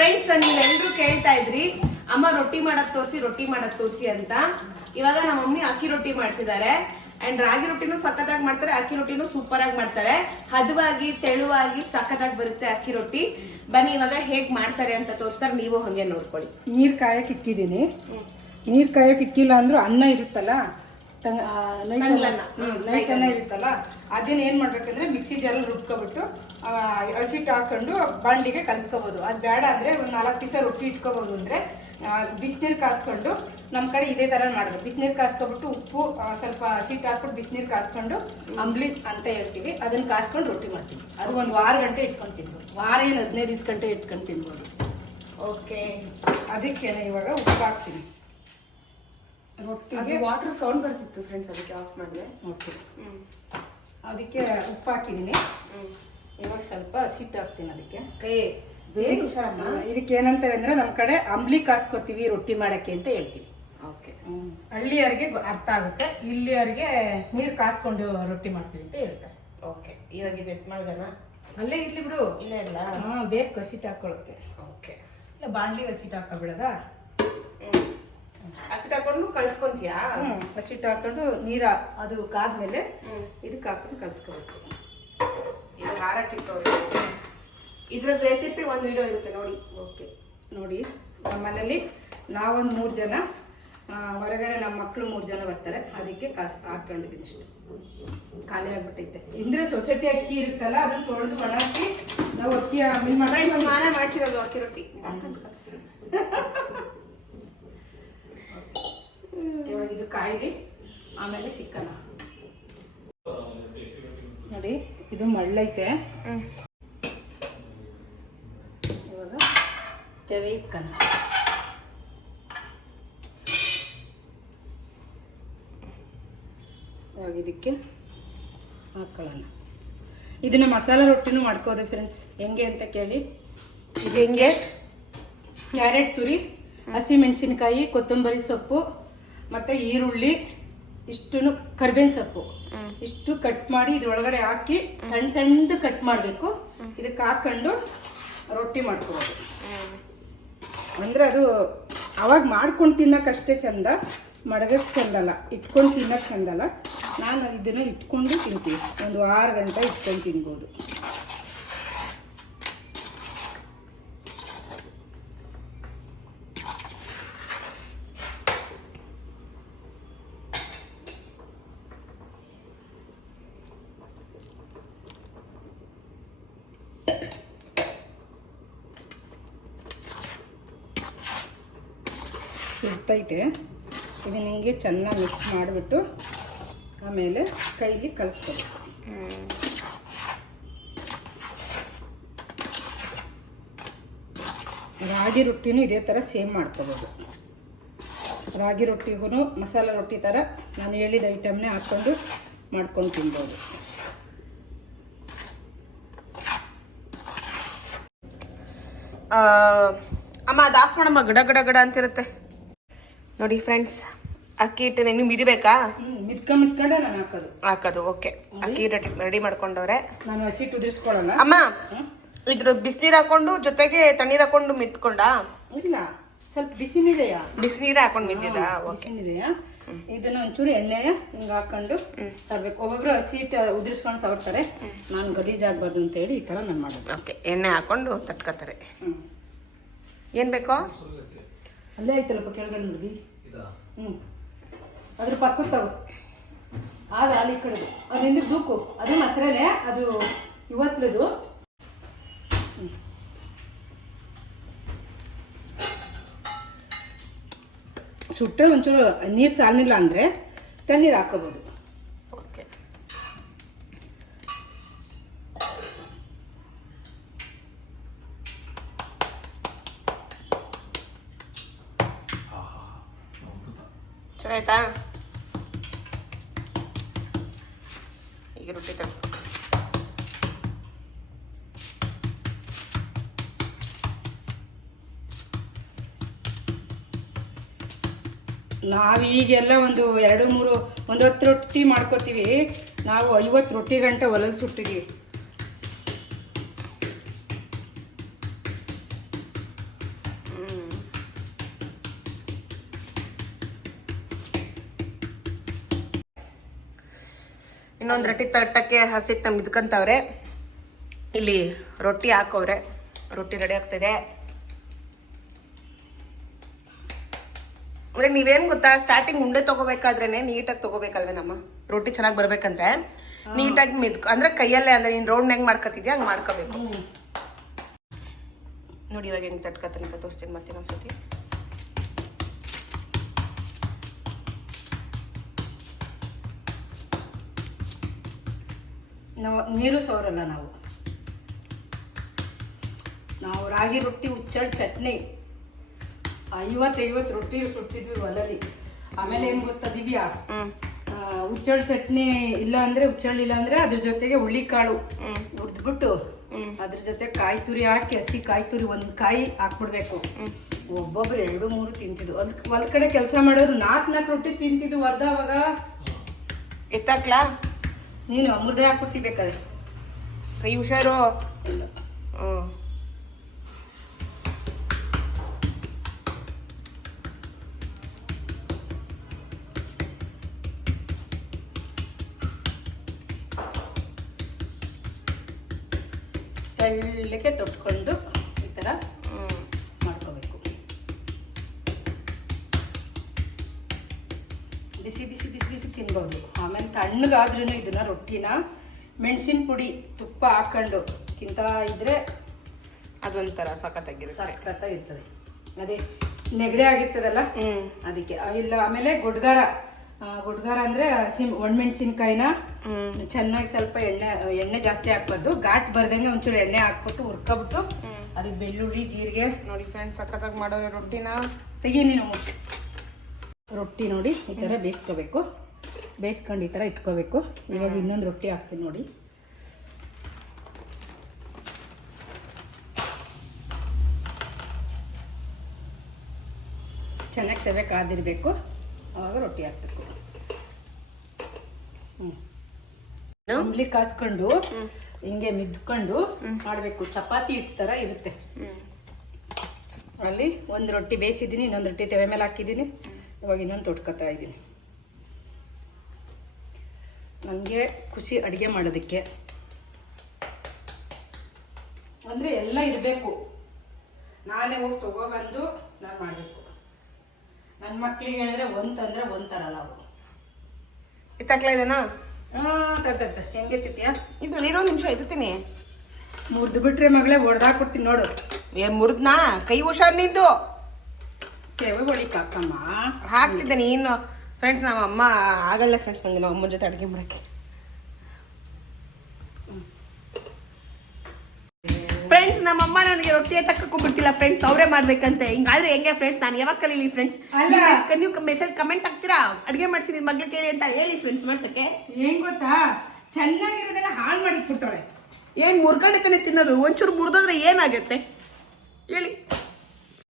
Friends ನೀವೆಲ್ಲರೂ ಕೇಳ್ತಾ ಇದ್ರಿ ಅಮ್ಮ ರೊಟ್ಟಿ ಮಾಡಕ್ ತೋರಿಸಿ ರೊಟ್ಟಿ ಮಾಡಕ್ ತೋರಿಸಿ ಅಂತ. ಇವಾಗ ನಮ್ಮ ಮಮ್ಮಿ ಅಕ್ಕಿ ರೊಟ್ಟಿ ಮಾಡ್ತಿದ್ದಾರೆ. ಅಂಡ್ ರಾಗಿ ರೊಟ್ಟಿನೂ ಸಖತ್ತಾಗಿ ಮಾಡ್ತಾರೆ ಅಕ್ಕಿ ರೊಟ್ಟಿನೂ ಸೂಪರ್ ಆಗಿ ಮಾಡ್ತಾರೆ. ಹದವಾಗಿ ತೆಳುವಾಗಿ ಸಖತ್ತಾಗಿ ಬರುತ್ತೆ ಅಕ್ಕಿ ರೊಟ್ಟಿ. ಬನ್ನಿ ಇವಾಗ ಹೇಗ್ ಮಾಡ್ತಾರೆ ಅಂತ ತೋರಿಸ್ತಾರೆ ನೀವು ಹಂಗೆ ನೋಡ್ಕೊಳ್ಳಿ. ನೀರು ಕಾಯಕ್ಕೆ ಇಕ್ಕಿದ್ದೀನಿ. ನೀರು ಕಾಯಕ್ಕೆ ಇಕ್ಕಿಲ್ಲ ಅಂದ್ರೂ ಅನ್ನ ಇರುತ್ತಲ್ಲ? ನೈಟ್ ಅನ್ನ- ಇರುತ್ತಲ್ಲ? ಅದನ್ನ ಏನ್ ಮಾಡ್ಬೇಕಂದ್ರೆ ಮಿಕ್ಸಿ ಜಾರಲ್ಲಿ ರುಬ್ಕೊಬಿಟ್ಟು ಹಸಿಟ್ಟು ಹಾಕೊಂಡು ಬಾಣಲಿಗೆ ಕಲಿಸ್ಕೋಬೋದು. ಅದು ಬೇಡ ಅಂದರೆ ಒಂದು ನಾಲ್ಕು ದಿವಸ ರೊಟ್ಟಿ ಇಟ್ಕೋಬೋದು ಅಂದರೆ ಬಿಸಿನೀರು ಕಾಸ್ಕೊಂಡು ನಮ್ಮ ಕಡೆ ಇದೇ ಥರ ಮಾಡೋದು ಬಿಸಿನೀರು ಕಾಸ್ಕೊಬಿಟ್ಟು ಉಪ್ಪು ಸ್ವಲ್ಪ ಹಸಿಟ್ಟು ಹಾಕ್ಬಿಟ್ಟು ಬಿಸಿನೀರು ಕಾಸ್ಕೊಂಡು ಅಂಬ್ಲಿ ಅಂತ ಹೇಳ್ತೀವಿ. ಅದನ್ನು ಕಾಸ್ಕೊಂಡು ರೊಟ್ಟಿ ಮಾಡ್ತೀವಿ. ಅದು ಒಂದು ವಾರ ಗಂಟೆ ಇಟ್ಕೊಂಡು ತಿನ್ಬೋದು. ವಾರ ಏನು ಹದಿನೈದು ದಿವಸ ಗಂಟೆ ಇಟ್ಕೊಂಡು ತಿನ್ಬೋದು. ಓಕೆ. ಅದಕ್ಕೆ ಇವಾಗ ಉಪ್ಪು ಹಾಕ್ತೀನಿ. ರೊಟ್ಟಿಗೆ ವಾಟರ್ ಸೌಂಡ್ ಬರ್ತಿತ್ತು ಫ್ರೆಂಡ್ಸ್ ಅದಕ್ಕೆ ಆಫ್ ಮಾಡಿದೆ. ಓಕೆ ಅದಕ್ಕೆ ಉಪ್ಪು ಹಾಕಿದ್ದೀನಿ. ಇವಾಗ ಸ್ವಲ್ಪ ಹಸಿಟ್ಟು ಹಾಕ್ತೀನಿ ಅದಕ್ಕೆ. ಕೈ ಇದಕ್ಕೆ ಏನಂತಾರೆ ಅಂದ್ರೆ ನಮ್ಮ ಕಡೆ ಅಂಬ್ಲಿ ಕಾಸ್ಕೋತೀವಿ ರೊಟ್ಟಿ ಮಾಡಕ್ಕೆ ಅಂತ ಹೇಳ್ತೀವಿ. ಓಕೆ. ಹಳ್ಳಿಯವ್ರಿಗೆ ಅರ್ಥ ಆಗುತ್ತೆ. ಇಲ್ಲಿಯವರಿಗೆ ನೀರು ಕಾಸ್ಕೊಂಡು ರೊಟ್ಟಿ ಮಾಡ್ತೀವಿ ಅಂತ ಹೇಳ್ತಾರೆ. ಓಕೆ. ಇವಾಗ ಇದು ಎತ್ ಮಾಡ್ದಲ್ಲ? ಅಲ್ಲೇ ಇಡ್ಲಿ ಬಿಡು. ಇಲ್ಲ ಇಲ್ಲ. ಹಾ ಬೇಕು ಹಸಿಟ್ಟು ಹಾಕೊಳ್ಳೋಕೆ. ಓಕೆ. ಇಲ್ಲ ಬಾಂಡ್ಲಿ ಹಸಿಟ್ಟು ಹಾಕೋಬಿಡದ? ಹಸಿಟ್ಟು ಹಾಕೊಂಡು ಕಲ್ಸ್ಕೊಂತೀಯಾ? ಹ್ಞೂ ಹಸಿಟ್ಟು ಹಾಕೊಂಡು ನೀರ ಅದು ಕಾದ್ಮೇಲೆ ಇದಕ್ಕೆ ಹಾಕೊಂಡು ಕಲ್ಸ್ಕೋಬೇಕು. ಇದು ಹಾರಕ್ಕಿಟ್ಟವ್ರೆ. ಇದ್ರದ್ದು ರೆಸಿಪಿ ಒಂದು ವಿಡಿಯೋ ಇರುತ್ತೆ ನೋಡಿ. ಓಕೆ. ನೋಡಿ ನಮ್ಮ ಮನೇಲಿ ನಾವೊಂದು ಮೂರು ಜನ ಹೊರಗಡೆ ನಮ್ಮ ಮಕ್ಕಳು ಮೂರು ಜನ ಬರ್ತಾರೆ. ಅದಕ್ಕೆ ಕಾಸು ಹಾಕೊಂಡಿದ್ದೀನಿ ಇಷ್ಟು ಖಾಲಿ ಆಗ್ಬಿಟ್ಟೈತೆ. ಇಂದ್ರೆ ಸೊಸೈಟಿ ಅಕ್ಕಿ ಇರುತ್ತಲ್ಲ ಅದು ತೊಳೆದು ಒಣ ನಾವು ಅಕ್ಕಿ ಮಿಲ್ ಮಾಡಿ ಸ್ನಾನ ಮಾಡ್ತಿರೋದು ಅಕ್ಕಿ ರೊಟ್ಟಿ. ಇವಾಗ ಇದು ಕಾಯಿಲಿ ಆಮೇಲೆ ಸಿಕ್ಕನ ನೋಡಿ ಇದು ಮಳ್ಳೈತೆ. ಇವಾಗ ತೆವೆ ಇಕ್ಕನ ಇವಾಗ ಇದಕ್ಕೆ ಹಾಕೊಳ್ಳೋಣ. ಇದನ್ನ ಮಸಾಲ ರೊಟ್ಟಿನೂ ಮಾಡ್ಕೋದೆ ಫ್ರೆಂಡ್ಸ್ ಹೆಂಗೆ ಅಂತ ಕೇಳಿ. ಇದು ಹೆಂಗೆ? ಕ್ಯಾರೆಟ್ ತುರಿ ಹಸಿ ಮೆಣಸಿನಕಾಯಿ ಕೊತ್ತಂಬರಿ ಸೊಪ್ಪು ಮತ್ತು ಈರುಳ್ಳಿ ಇಷ್ಟು ಕರ್ಬೇವಿನ ಸೊಪ್ಪು. ಇಷ್ಟು ಕಟ್ ಮಾಡಿ ಇದ್ರೊಳಗಡೆ ಹಾಕಿ ಸಣ್ಣ ಸಣ್ಣದು ಕಟ್ ಮಾಡಬೇಕು. ಇದಕ್ಕೆ ಹಾಕೊಂಡು ರೊಟ್ಟಿ ಮಾಡ್ಕೋಬೋದು. ಅಂದರೆ ಅದು ಅವಾಗ ಮಾಡ್ಕೊಂಡು ತಿನ್ನೋಕ್ಕಷ್ಟೇ ಚಂದ ಮಡಗಕ್ಕೆ ಚಂದಲ್ಲ ಇಟ್ಕೊಂಡು ತಿನ್ನೋಕ್ಕೆ ಚಂದಲ್ಲ ನಾನು ಇದನ್ನು ಇಟ್ಕೊಂಡು ತಿಂತೀನಿ. ಒಂದು ಆರು ಗಂಟೆ ಇಟ್ಕೊಂಡು ತಿನ್ಬೋದು. ಸುಡ್ತೈತೆ ಇದನ್ನ ಹಿಂಗೆ ಚೆನ್ನಾಗಿ ಮಿಕ್ಸ್ ಮಾಡಿಬಿಟ್ಟು ಆಮೇಲೆ ಕೈಲಿ ಕಲಿಸ್ಕೋಬೇಕು ರಾಗಿ ರೊಟ್ಟಿನೂ ಇದೇ ಥರ ಸೇಮ್ ಮಾಡ್ಕೋಬೋದು. ರಾಗಿ ರೊಟ್ಟಿಗೂ ಮಸಾಲ ರೊಟ್ಟಿ ಥರ ನಾನು ಹೇಳಿದ ಐಟಮ್ನೇ ಹಾಕ್ಕೊಂಡು ಮಾಡ್ಕೊಂಡು ತಿನ್ಬೋದು. ಅಮ್ಮ, ಅದು ಆಫ್ ಮಾಡಮ್ಮ. ಗಡ ಗಡ ಗಡ ಅಂತಿರುತ್ತೆ. ನೋಡಿ ಫ್ರೆಂಡ್ಸ್ ಅಕ್ಕಿ ಹಿಟ್ಟನ್ನ ನೀವು ಮಿದಿಬೇಕಾ? ಹ್ಞೂ ಮಿದ್ಕೊಂಡು ಮಿದ್ಕೊಂಡೆ ನಾನು ಹಾಕೋದು. ಹಾಕೋದು ಓಕೆ. ಅಕ್ಕಿ ರೆಡಿ ರೆಡಿ ಮಾಡ್ಕೊಂಡವ್ರೆ. ನಾನು ಹಸಿಟ್ಟು ಉದುರಿಸ್ಕೊಳ್ಳೋಣ. ಅಮ್ಮ ಇದ್ರ ಬಿಸಿನೀರು ಹಾಕೊಂಡು ಜೊತೆಗೆ ತಣ್ಣೀರು ಹಾಕೊಂಡು ಮಿತ್ಕೊಂಡ ಇಲ್ಲ ಸ್ವಲ್ಪ ಬಿಸಿ ನೀರೆಯ ಬಿಸಿನೀರು ಹಾಕೊಂಡು ಮಿದ್ದಿದ ಬಿಸಿನೀರೆಯ? ಇದನ್ನ ಒಂಚೂರು ಎಣ್ಣೆ ಹಿಂಗೆ ಹಾಕೊಂಡು ಸರ್ಬೇಕು. ಒಬ್ಬೊಬ್ರು ಹಸಿ ಹಿಟ್ಟು ಉದುರಿಸ್ಕೊಂಡು ಸವರ್ತಾರೆ. ನಾನು ಗಲೀಜಾಗಬಾರ್ದು ಅಂತ ಹೇಳಿ ಈ ಥರ ನಾನು ಮಾಡೋದು. ಓಕೆ ಎಣ್ಣೆ ಹಾಕೊಂಡು ತಟ್ಕೋತಾರೆ. ಏನು ಬೇಕೋ? ಅಲ್ಲೇ ಆಯ್ತಲ್ಲಪ್ಪ ಕೆಳಗಡೆ ನೋಡಿದಿ? ಹ್ಞೂ ಅದ್ರ ಪಕ್ಕದ ತಗೋ. ಆದ ಅಲ್ಲಿ ಕಡೆ. ಅದು ಹಿಂದಕ್ಕೆ ದೂಕು. ಅದು ಮೊಸರಲ್ಲೇ ಅದು ಇವತ್ತಲದು ಸುಟ್ಟರೆ ಒಂಚೂರು ನೀರು ಸಾಲಿಲ್ಲ ಅಂದರೆ ತಣ್ಣೀರು ಹಾಕೋಬೋದು ಓಕೆ ಚೆನ್ನಾಯ್ತಾ ಈಗ ರೊಟ್ಟಿ ತಡ್ಕೊ ಒಂದು ಎರಡು ಮೂರು, ಒಂದು ಹತ್ತು ರೊಟ್ಟಿ ಮಾಡ್ಕೋತೀವಿ. ನಾವು ಐವತ್ತು ರೊಟ್ಟಿ ಗಂಟೆ ಒಲಲ್ ಸುಟ್ಟಿದ್ದೀವಿ ಇನ್ನೊಂದು ರೊಟ್ಟಿ ತಟ್ಟಕ್ಕೆ ಹಸಿಟ್ಟು ನಮ್ಗೆ ಮಿದ್ಕಂತವ್ರೆ. ಇಲ್ಲಿ ರೊಟ್ಟಿ ಹಾಕೋವ್ರೆ. ರೊಟ್ಟಿ ರೆಡಿ ಆಗ್ತಿದೆ. ಅಂದ್ರೆ ನೀವೇನು ಗೊತ್ತಾ ಸ್ಟಾರ್ಟಿಂಗ್ ಉಂಡೆ ತಗೋಬೇಕಾದ್ರೇನೆ ನೀಟಾಗಿ ತಗೋಬೇಕಲ್ವೇ ನಮ್ಮ? ರೊಟ್ಟಿ ಚೆನ್ನಾಗಿ ಬರಬೇಕಂದ್ರೆ ನೀಟಾಗಿ ಮಿದ್ಕ ಅಂದ್ರೆ ಕೈಯಲ್ಲೇ ಅಂದ್ರೆ ನೀನು ರೌಂಡ್ ಹೆಂಗೆ ಮಾಡ್ಕೊತಿದ್ಯಾ ಹಂಗ್ ಮಾಡ್ಕೋಬೇಕು. ನೋಡಿ ಇವಾಗ ಹೆಂಗೆ ತಟ್ಕೊತಾನೆ ಅಂತ ತೋರಿಸ್ತೀನಿ ಮತ್ತೆ ಒಂದ್ಸತಿ ನಾವು ನೀರು ಸೋರಲ್ಲ ನಾವು. ನಾವು ರಾಗಿ ರೊಟ್ಟಿ ಹುಚ್ಚಳ್ ಚಟ್ನಿ ಐವತ್ತೈವತ್ತು ರೊಟ್ಟಿ ಸುಡ್ತಿದ್ವಿ ಒಲಲಿ ಆಮೇಲೆ ಏನು ಗೊತ್ತಾ ದಿವ್ಯಾ? ಹುಚ್ಚಳ್ ಚಟ್ನಿ ಇಲ್ಲ ಅಂದ್ರೆ ಹುಚ್ಚಳ್ ಇಲ್ಲ ಅಂದ್ರೆ ಅದ್ರ ಜೊತೆಗೆ ಹುಳಿ ಕಾಳು ಹುರಿದ್ಬಿಟ್ಟು ಅದ್ರ ಜೊತೆ ಕಾಯಿ ತುರಿ ಹಾಕಿ ಹಸಿ ಕಾಯಿ ತುರಿ ಒಂದು ಕಾಯಿ ಹಾಕ್ಬಿಡ್ಬೇಕು. ಒಬ್ಬೊಬ್ರು ಎರಡು ಮೂರು ತಿಂತಿದ್ವು. ಅದಕ್ಕೆ ಒಂದ್ ಕಡೆ ಕೆಲಸ ಮಾಡೋರು ನಾಲ್ಕು ನಾಲ್ಕು ರೊಟ್ಟಿ ತಿಂತಿದ್ವು ಅರ್ಧ ಅವಾಗ. ಎತ್ತಾಕ್ಲಾ? ನೀನು ಅಮೃತ ಹಾಕ್ಬಿಡ್ತಿಬೇಕಾದ್ರೆ ಕೈ ಹುಷಾರು. ಹ್ಮ್. ತೆಳ್ಳಗೆ ತೊಟ್ಕೊಂಡು ಈ ಥರ ತಣ್ಣಗಾದ್ರೂ ಇದನ್ನ ರೊಟ್ಟಿನ ಮೆಣಸಿನ ಪುಡಿ ತುಪ್ಪ ಹಾಕೊಂಡು ತಿಂತಾ ಇದ್ರೆ ಅದೊಂಥರ ಸಖತ್ತಾಗಿರುತ್ತೆ. ಸಖತ್ತಾಗಿರ್ತದೆ. ಇರ್ತದೆ ಅದೇ ನೆಗಡಿ ಆಗಿರ್ತದಲ್ಲ? ಅದಕ್ಕೆ ಇಲ್ಲ ಆಮೇಲೆ ಗುಡ್ಗಾರ. ಗುಡ್ಗಾರ ಅಂದ್ರೆ ಸಿಮ್ ಒಣಮೆಣಸಿನ್ಕಾಯಿನ ಚೆನ್ನಾಗಿ ಸ್ವಲ್ಪ ಎಣ್ಣೆ ಎಣ್ಣೆ ಜಾಸ್ತಿ ಹಾಕ್ಬಾರ್ದು. ಘಾಟ್ ಬರ್ದಂಗೆ ಒಂಚೂರು ಎಣ್ಣೆ ಹಾಕ್ಬಿಟ್ಟು ಹುರ್ಕೊಬಿಟ್ಟು ಅದಕ್ಕೆ ಬೆಳ್ಳುಳ್ಳಿ ಜೀರಿಗೆ. ನೋಡಿ ಫ್ರೆಂಡ್ಸ್ ಸಖತ್ತಾಗಿ ಮಾಡೋ ರೊಟ್ಟಿನ. ತೆಗೀನಿ ನೀನು ರೊಟ್ಟಿ ನೋಡಿ ಈ ಥರ ಬೇಯಿಸ್ಕೋಬೇಕು. ಬೇಯಿಸ್ಕೊಂಡು ಈ ಥರ ಇಟ್ಕೋಬೇಕು. ಇವಾಗ ಇನ್ನೊಂದು ರೊಟ್ಟಿ ಹಾಕ್ತೀನಿ ನೋಡಿ. ಚೆನ್ನಾಗಿ ತವೆ ಕಾದಿರಬೇಕು. ಆವಾಗ ರೊಟ್ಟಿ ಹಾಕ್ಬೇಕು. ಹ್ಞೂ ಅಂಬ್ಲಿ ಕಾಸ್ಕೊಂಡು ಹಿಂಗೆ ಮಿದ್ಕೊಂಡು ಮಾಡಬೇಕು. ಚಪಾತಿ ಹಿಟ್ಟು ಥರ ಇರುತ್ತೆ. ಅಲ್ಲಿ ಒಂದು ರೊಟ್ಟಿ ಬೇಯಿಸಿದ್ದೀನಿ ಇನ್ನೊಂದು ರೊಟ್ಟಿ ತೆವೆ ಮೇಲೆ ಹಾಕಿದ್ದೀನಿ. ಇವಾಗ ಇನ್ನೊಂದು ತೊಟ್ಕೊತಾ ಇದ್ದೀನಿ. ನನಗೆ ಖುಷಿ ಅಡುಗೆ ಮಾಡೋದಕ್ಕೆ. ಅಂದರೆ ಎಲ್ಲ ಇರಬೇಕು. ನಾನೇ ಹೋಗಿ ತಗೊಬಂದು ನಾನು ಮಾಡಬೇಕು. ನನ್ನ ಮಕ್ಳಿಗೆ ಹೇಳಿದ್ರೆ ಒಂದು ತಂದರೆ ಒಂದು ತರಲ್ಲ ಅವರು. ಎತ್ತಾಕ್ಲಾ ಇದನ್ನ? ಹಾಂ ತರ್ತಾರೆ ಹೆಂಗೆ ಎತ್ತಿತ್ತೀಯಾ ಇದು ಇರೋ ನಿಮಿಷ ಎತ್ತೀನಿ ಮುರಿದು ಬಿಟ್ರೆ ಮಗಳೇ ಹೊಡೆದಾಕ್ಬಿಡ್ತೀನಿ ನೋಡು. ಏ ಮುರಿದ್ನಾ? ಕೈ ಹುಷಾರ್ ನಿಂದು. ತೆವೆ ಬಳಿಕ ಅಕ್ಕಮ್ಮ ಹಾಕ್ತಿದ್ದೆ ನೀನು. ಫ್ರೆಂಡ್ಸ್ ನಮ್ಮ ಅಮ್ಮ ಆಗಲ್ಲ ಫ್ರೆಂಡ್ಸ್ ನಂಗೆ ನಮ್ಮ ಅಮ್ಮನ ಜೊತೆ ಅಡುಗೆ ಮಾಡಕ್ಕೆ. ಫ್ರೆಂಡ್ಸ್ ನಮ್ಮ ಅಮ್ಮ ನನಗೆ ರೊಟ್ಟಿ ಎತ್ತಕ್ಕೂ ಬಿಡ್ತಿಲ್ಲ ಫ್ರೆಂಡ್ಸ್ ಅವರೇ ಮಾಡ್ಬೇಕಂತೆ. ಹಿಂಗಾದ್ರೆ ಹೆಂಗೆ ಫ್ರೆಂಡ್ಸ್ ನಾನು ಯಾವಾಗ ಕಲೀಲಿ ಫ್ರೆಂಡ್ಸ್. ನೀವು ಮೆಸೇಜ್ ಕಮೆಂಟ್ ಹಾಕ್ತೀರಾ? ಅಡುಗೆ ಮಾಡಿಸಿ ನಿಮ್ಮ ಮಗ್ಳು ಕೇಳಿ ಅಂತ ಹೇಳಿ ಫ್ರೆಂಡ್ಸ್ ಮಾಡ್ಸಕ್ಕೆ. ಹೆಂಗ್ ಗೊತ್ತಾ? ಚೆನ್ನಾಗಿರೋದೆಲ್ಲ ಹಾಳು ಮಾಡಿ ಇಟ್ಬಿಡ್ತಾಳೆ ಏನ್ ಮುರ್ಗಡೆ ತಾನೆ ತಿನ್ನೋದು? ಒಂಚೂರು ಮುರಿದೋದ್ರೆ ಏನಾಗುತ್ತೆ? ಹೇಳಿ.